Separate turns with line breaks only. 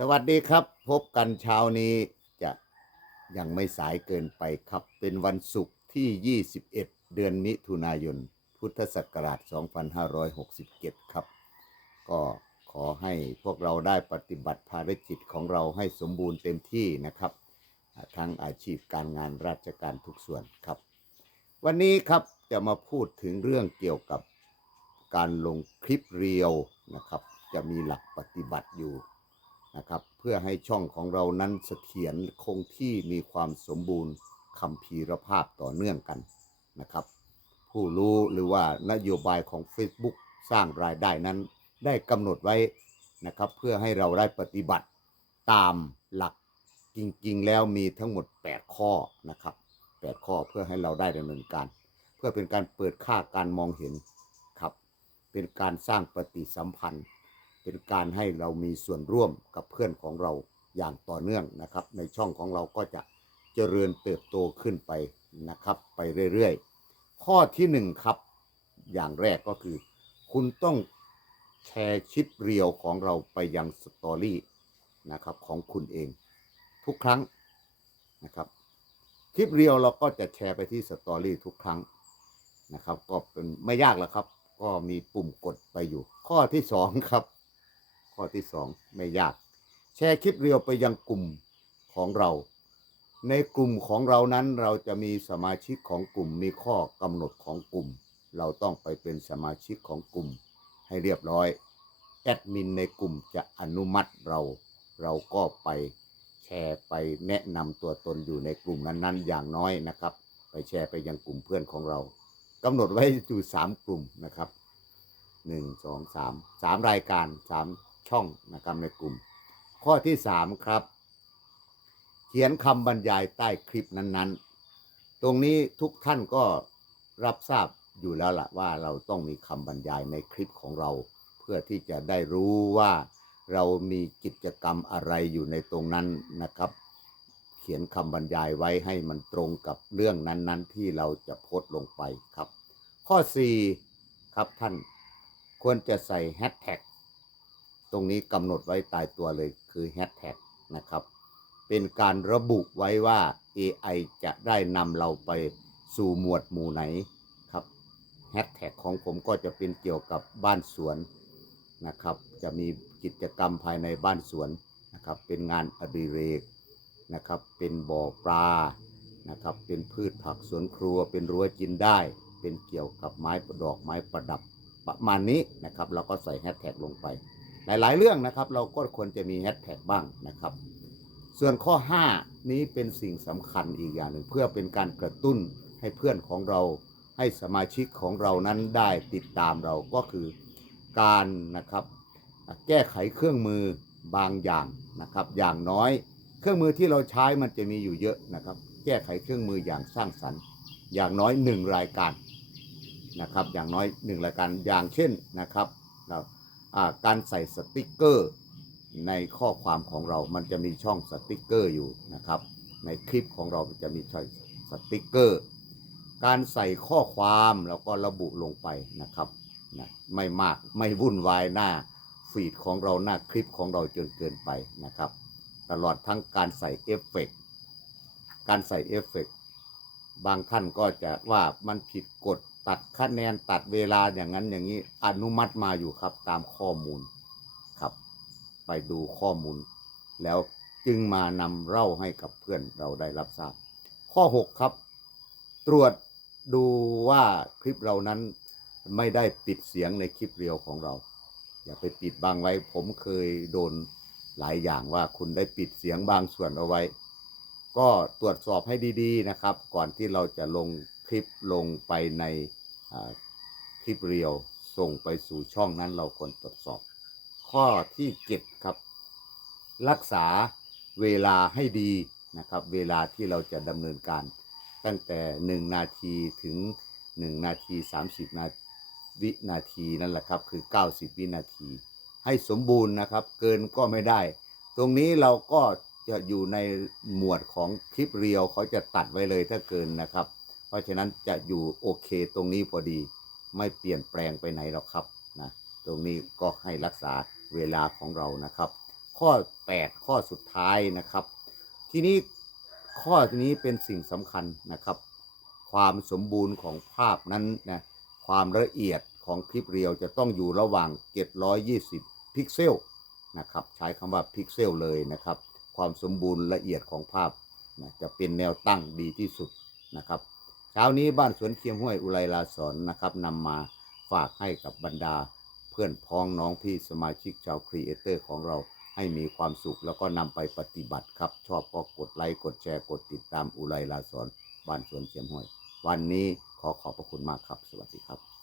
สวัสดีครับ พบกันเช้านี้จะยังไม่สายเกินไปครับ เป็นวันศุกร์ที่ 21 เดือนมิถุนายน พุทธศักราช 2567 ครับ ก็ขอให้พวกเราได้ปฏิบัติภารกิจของเราให้สมบูรณ์เต็มที่นะครับอ่าทั้งอาชีพการงานราชการทุกส่วนครับ วันนี้ครับจะมาพูดถึงเรื่องเกี่ยวกับการลงคลิปเรียวนะครับ จะมีหลักปฏิบัติอยู่ นะครับ เพื่อให้ช่องของเรานั้นเสถียรคงที่มีความสมบูรณ์คำพีรภาพต่อเนื่องกันนะครับ ผู้รู้หรือว่านโยบายของ Facebook สร้างรายได้นั้น ได้กำหนดไว้นะครับ เพื่อให้เราได้ปฏิบัติตามหลักจริงๆ แล้วมีทั้งหมด 8 ข้อนะครับ 8 ข้อเพื่อให้เราได้ดำเนินการ เพื่อเป็นการเปิดค่าการมองเห็นครับ เป็นการสร้างปฏิสัมพันธ์ เป็นการให้เรามีส่วนร่วมกับเพื่อนของเราอย่างต่อเนื่องนะครับ ในช่องของเราก็จะเจริญเติบโตขึ้นไปนะครับ ไปเรื่อยๆ ข้อที่หนึ่งครับ อย่างแรกก็คือ คุณต้องแชร์คลิปเรียวของเราไปยังสตอรี่นะครับของคุณเอง ทุกครั้งนะครับคลิปเรียวเราก็จะแชร์ไปที่สตอรี่ทุกครั้งนะครับ ก็เป็นไม่ยากแล้วครับ ก็มีปุ่มกดไปอยู่ ข้อที่สองครับ ข้อที่สองไม่ยาก แชร์คลิปเรียวไปยังกลุ่มของเรา ในกลุ่มของเรานั้นเราจะมีสมาชิกของกลุ่มมีข้อกำหนดของกลุ่ม เราต้องไปเป็นสมาชิกของกลุ่ม ให้เรียบร้อยแอดมินในกลุ่มจะอนุมัติเรา เราก็ไปแชร์ไปแนะนำตัวตนอยู่ในกลุ่มนั้นๆ อย่างน้อยนะครับ ไปแชร์ไปยังกลุ่มเพื่อนของเรากำหนดไว้อยู่สามกลุ่มนะครับหนึ่งสองสามสามรายการสาม ช่องนะครับในกลุ่ม ข้อที่สามครับ เขียนคำบรรยายใต้คลิปนั้นๆ ตรงนี้ทุกท่านก็รับทราบอยู่แล้วล่ะว่าเราต้องมีคำบรรยายในคลิปของเรา เพื่อที่จะได้รู้ว่าเรามีกิจกรรมอะไรอยู่ในตรงนั้นนะครับ เขียนคำบรรยายไว้ให้มันตรงกับเรื่องนั้นๆ ที่เราจะโพสต์ลงไปครับ ข้อ 4 ครับท่านควรจะใส่แฮชแท็ก ตรงนี้กำหนดไว้ตายตัวเลยคือแฮชแท็กนะครับ เป็นการระบุไว้ว่า AI จะได้นำเราไปสู่หมวดหมู่ไหนครับแฮชแท็กของผมก็จะเป็นเกี่ยวกับบ้านสวนนะครับ จะมีกิจกรรมภายในบ้านสวนนะครับ เป็นงานอดิเรกนะครับ เป็นบ่อปลานะครับ เป็นพืชผักสวนครัว เป็นรั้วกินได้ เป็นเกี่ยวกับไม้ดอกไม้ประดับประมาณนี้นะครับ เราก็ใส่แฮชแท็กลงไป หลาย ๆ เรื่องนะครับ เราก็ควรจะมีแฮชแท็กบ้างนะครับ ส่วนข้อ 5 นี้เป็นสิ่งสำคัญอีกอย่างหนึ่ง เพื่อเป็นการกระตุ้นให้เพื่อนของเรา ให้สมาชิกของเรานั้นได้ติดตามเราก็คือการนะครับแก้ไขเครื่องมือบางอย่างนะครับ อย่างน้อย เครื่องมือที่เราใช้มันจะมีอยู่เยอะนะครับ แก้ไขเครื่องมืออย่างสร้างสรรค์ อย่างน้อยหนึ่งรายการนะครับ อย่างน้อยหนึ่งรายการอย่างเช่นนะครับเรา การใส่สติกเกอร์ในข้อความของเรา มันจะมีช่องสติกเกอร์อยู่นะครับ ในคลิปของเราจะมีช่องสติกเกอร์ การใส่ข้อความแล้วก็ระบุลงไปนะครับนะไม่มากไม่วุ่นวายหน้าฟีดของเราหน้าคลิปของเราจนเกินไปนะครับ ตลอดทั้งการใส่เอฟเฟกต์การใส่เอฟเฟกต์บางท่านก็จะว่ามันผิดกฎ ตัดคะแนนตัดเวลาอย่างนั้นอย่างนี้อนุมัติมาอยู่ครับตามข้อมูลครับ ไปดูข้อมูล แล้วจึงมานำเล่าให้กับเพื่อนเราได้รับทราบ ข้อ 6 ครับ ตรวจดูว่าคลิปเรานั้นไม่ได้ปิดเสียงในคลิปเรียวของเรา อย่าไปปิดบางไว้ ผมเคยโดนหลายอย่างว่าคุณได้ปิดเสียงบางส่วนเอาไว้ ก็ตรวจสอบให้ดีๆนะครับ ก่อนที่เราจะลงคลิปลงไปใน คลิปเรียวส่งไปสู่ช่องนั้นเราควรตรวจสอบ ข้อที่เจ็ดครับ รักษาเวลาให้ดีนะครับ เวลาที่เราจะดำเนินการ ตั้งแต่ 1 นาทีถึง 1 นาที 30 นาวินาทีนั่นแหละครับ คือ 90 วินาที ให้สมบูรณ์นะครับ เกินก็ไม่ได้ ตรงนี้เราก็จะอยู่ในหมวดของคลิปเรียวเขาจะตัดไว้เลยถ้าเกินนะครับ เพราะฉะนั้นจะอยู่โอเคตรงนี้พอดีไม่เปลี่ยนแปลงไปไหนหรอกครับนะตรงนี้ก็ให้รักษาเวลาของเรานะครับ ข้อ 8 ข้อสุดท้ายนะครับ ทีนี้ข้อนี้เป็นสิ่งสำคัญนะครับ ความสมบูรณ์ของภาพนั้นนะความละเอียดของคลิปเรียวจะต้องอยู่ระหว่าง 720 พิกเซลนะครับใช้คำว่าพิกเซลเลยนะครับ ความสมบูรณ์ละเอียดของภาพนะจะเป็นแนวตั้งดีที่สุดนะครับ ช้านี้บ้านสวนเคียงห้วยอุไรลาสอนนะครับนำมาฝากให้กับบรรดา เพื่อนพ้องน้องพี่สมาชิกชาวครีเอเตอร์ของเราให้มีความสุขแล้วก็นำไปปฏิบัติครับ ชอบก็กดไลค์กดแชร์กดติดตามอุไรลาสอนบ้านสวนเคียงห้วย วันนี้ขอขอบพระคุณมากครับ สวัสดีครับ